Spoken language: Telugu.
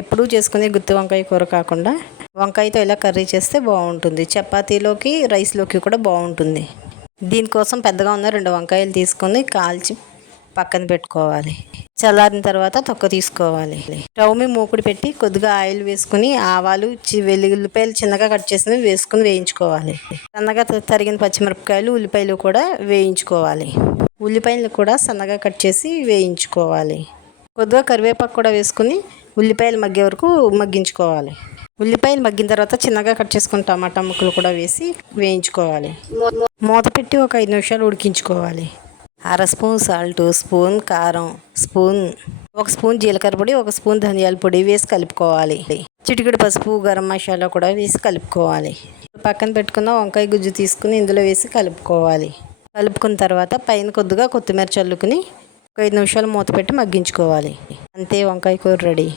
ఎప్పుడూ చేసుకునే గుత్తి వంకాయ కూర కాకుండా వంకాయతో ఇలా కర్రీ చేస్తే బాగుంటుంది. చపాతీలోకి రైస్లోకి కూడా బాగుంటుంది. దీనికోసం పెద్దగా ఉన్న 2 వంకాయలు తీసుకొని కాల్చి పక్కన పెట్టుకోవాలి. చల్లారిన తర్వాత తొక్క తీసుకోవాలి. స్టవ్ మీద మూకుడు పెట్టి కొద్దిగా ఆయిల్ వేసుకుని ఆవాలు, వెల్లుల్లిపాయలు చిన్నగా కట్ చేసినవి వేసుకుని వేయించుకోవాలి. సన్నగా తరిగిన పచ్చిమిరపకాయలు, ఉల్లిపాయలు కూడా వేయించుకోవాలి. ఉల్లిపాయలు కూడా సన్నగా కట్ చేసి వేయించుకోవాలి. కొద్దిగా కరివేపాకు కూడా వేసుకుని ఉల్లిపాయలు మగ్గే వరకు మగ్గించుకోవాలి. ఉల్లిపాయలు మగ్గిన తర్వాత చిన్నగా కట్ చేసుకుని టమాటా ముక్కలు కూడా వేసి వేయించుకోవాలి. మూత పెట్టి ఒక 5 నిమిషాలు ఉడికించుకోవాలి. 1/2 స్పూన్ సాల్ట్, స్పూన్ కారం, ఒక స్పూన్ జీలకర్ర పొడి, 1 స్పూన్ ధనియాల పొడి వేసి కలుపుకోవాలి. చిటికెడు పసుపు, గరం మసాలా కూడా వేసి కలుపుకోవాలి. పక్కన పెట్టుకున్న వంకాయ గుజ్జు తీసుకుని ఇందులో వేసి కలుపుకోవాలి. కలుపుకున్న తర్వాత పైన కొద్దిగా కొత్తిమీర చల్లుకుని ఒక 5 నిమిషాలు మూత పెట్టి మగ్గించుకోవాలి. అంతే, వంకాయ కూర రెడీ.